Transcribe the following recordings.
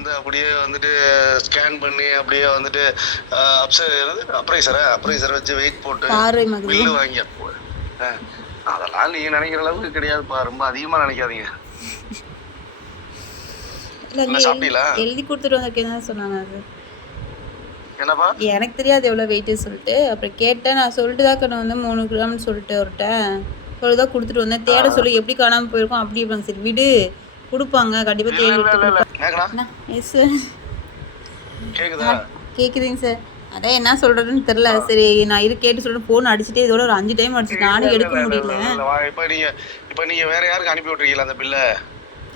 வந்து அப்படியே வந்துட்டு ஸ்கேன் பண்ணி அப்படியே வந்துட்டு அப்சர் அப்ரைசரை அப்ரைசரை வச்சு வெயிட் போட்டு பில்லு வாங்கி அதெல்லாம் நீங்க நினைக்கிற அளவுக்கு கிடையாதுப்பா ரொம்ப அதிகமா நினைக்காதீங்க. எழுதி கொடுத்துட்டு வந்திருக்கேன் சொன்னாங்க அது. என்னப்பா? எனக்கு தெரியாது எவ்வளோ வெயிட்டு சொல்லிட்டு. அப்புறம் கேட்டேன் நான் சொல்லிட்டு தான் நான் வந்து மூணு கிராம்னு சொல்லிட்டு அவர்கிட்ட. தான் கொடுத்துட்டு வந்தேன். தேட சொல்லி எப்படி காணாமல் போயிருக்கோம் அப்படி சரி விடு. கொடுப்பாங்க. கண்டிப்பாக தேடி இல்ல எடுத்து இல்ல இல்ல. கேக்குதா? கொடுப்பாங்க எஸ் சார் அதான் என்ன சொல்கிறதுன்னு தெரில சரி நான் இது கேட்டு சொல்கிறேன் ஃபோன் அடிச்சுட்டே இதோட ஒரு அஞ்சு டைம் அடிச்சு நானும் எடுக்க முடியல. இப்ப நீங்க இப்ப நீங்க வேற யாருக்கு அனுப்பி விட்டுருக்கீங்களா அந்த பில்ல?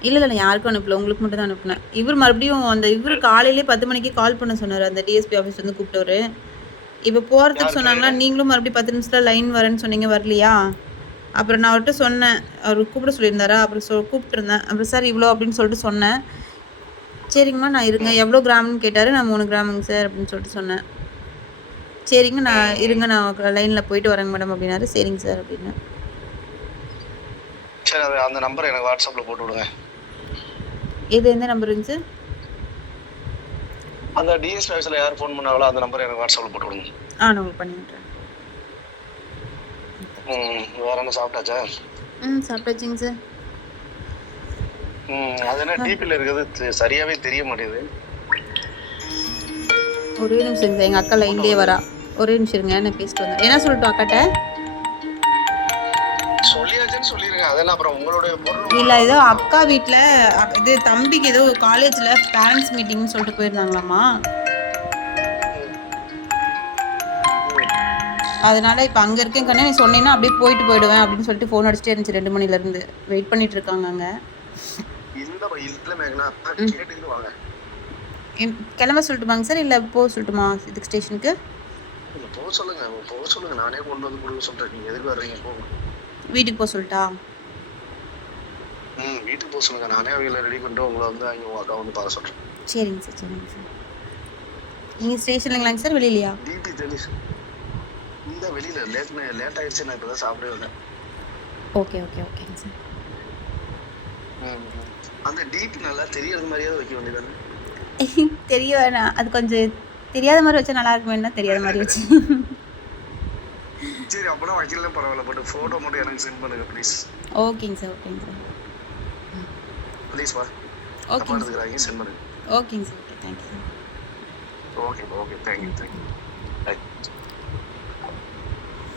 இல்லை இல்லை யாருக்கும் அனுப்பல. உங்களுக்கு மட்டும் தான் அனுப்புனேன். இவர் மறுபடியும் அந்த இவர் காலையிலே பத்து மணிக்கு கால் பண்ண சொன்னார். அந்த டிஎஸ்பி ஆஃபீஸ் வந்து கூப்பிட்டவர். இப்போ போகிறதுக்கு சொன்னாங்களா நீங்களும் மறுபடியும் பத்து நிமிஷத்தில் லைன் வரேன்னு சொன்னீங்க வரலையா? அப்புறம் நான் அவர்கிட்ட சொன்னேன். அவர் கூப்பிட சொல்லியிருந்தாரா? அப்புறம் சொ கூப்பிட்டுருந்தேன். அப்புறம் சார் இவ்வளோ அப்படின்னு சொல்லிட்டு சொன்னேன். சரிங்கம்மா நான் இருங்க. எவ்வளோ கிராம்னு கேட்டார். நான் மூணு கிராமுங்க சார் அப்படின்னு சொல்லிட்டு சொன்னேன். சரிங்க நான் இருங்க நான் லைனில் போயிட்டு வரேங்க மேடம் அப்படின்னாரு. சரிங்க சார் அப்படின்னு. சரி அது அந்த நம்பர் எனக்கு வாட்ஸ்அப்ல போட்டு விடுங்க. இது எந்த நம்பருங்க சார்? அந்த டிஎஸ் ஆஃபீஸ்ல யார் ஃபோன் பண்ணாங்களோ அந்த நம்பர் எனக்கு வாட்ஸ்அப்ல போட்டு விடுங்க. ஆ நான் உங்களுக்கு பண்ணி விட்றேன் வேற என்ன சாப்பிட்டாச்சா? ம் சாப்பிட்டாச்சுங்க சார். ம் அது என்ன டிபியில் இருக்குது? தெ- சரியாவே தெரிய மாட்டேங்குது. ஒரே நிமிஷம் சார் எங்கள் அக்கா லைன்லேயே வரா. ஒரே நிமிஷம் இருங்க நான் பேசிட்டு வந்தேன் என்ன சொல்லட்டும் அக்காட்ட? இல்லை ஏதோ அக்கா வீட்டில் இது தம்பிக்கு ஏதோ காலேஜில் பேரண்ட்ஸ் மீட்டிங்னு சொல்லிட்டு போயிருந்தாங்களாமா அதனால இப்போ அங்கே இருக்கேன் கண்ணே. நீ சொன்னீங்கன்னா அப்படியே போயிட்டு போயிடுவேன் அப்படின்னு சொல்லிட்டு ஃபோன் அடிச்சுட்டே இருந்துச்சு ரெண்டு மணிலேருந்து வெயிட் பண்ணிட்டு இருக்காங்க அங்கே. கிளம்ப சொல்லட்டுமாங்க சார்? இல்லை போக சொல்லட்டுமா இதுக்கு ஸ்டேஷனுக்கு? போக சொல்லுங்க. போக சொல்லுங்க. நானே கொண்டு வந்து கொடுக்க சொல்றேன். நீங்க எதுக்கு வர்றீங்க? போங்க வீட்டுக்கு போக சொல்லட்டா ம் வீட்டுக்கு போக சொல்லுங்க. நானே அவங்கள ரெடி பண்ணிட்டு உங்களை வந்து அங்கே உங்க வந்து பார்க்க சொல்றேன். சரிங்க சார் சரிங்க சார். நீங்கள் ஸ்டேஷனுங்களாங்க சார்? வெளியிலையா? டிபி தெளி இந்த வெளியில லேட் லேட் ஆயிடுச்சு நான் இப்பதான் சாப்பிடவே வந்தேன். ஓகே ஓகே ஓகேங்க சார். அந்த டிபி நல்லா தெரியறது மாதிரியாவது வைக்க வேண்டியதானே தெரிய வேணாம். அது கொஞ்சம் தெரியாத மாதிரி வச்சா நல்லா இருக்குமேன்னா தெரியாத மாதிரி வச்சு. சரி அப்பனா வைக்கல பரவாயில்ல பட் போட்டோ மட்டும் எனக்கு சென்ட் பண்ணுங்க ப்ளீஸ் ஓகேங்க சார் ஓகேங்க சார் ப்ளீஸ் வா. எடுத்துக்கிறாங்க சென்ட் பண்ணுங்க. ஓகேங்க sir okay thank you sir okay okay thank you thank you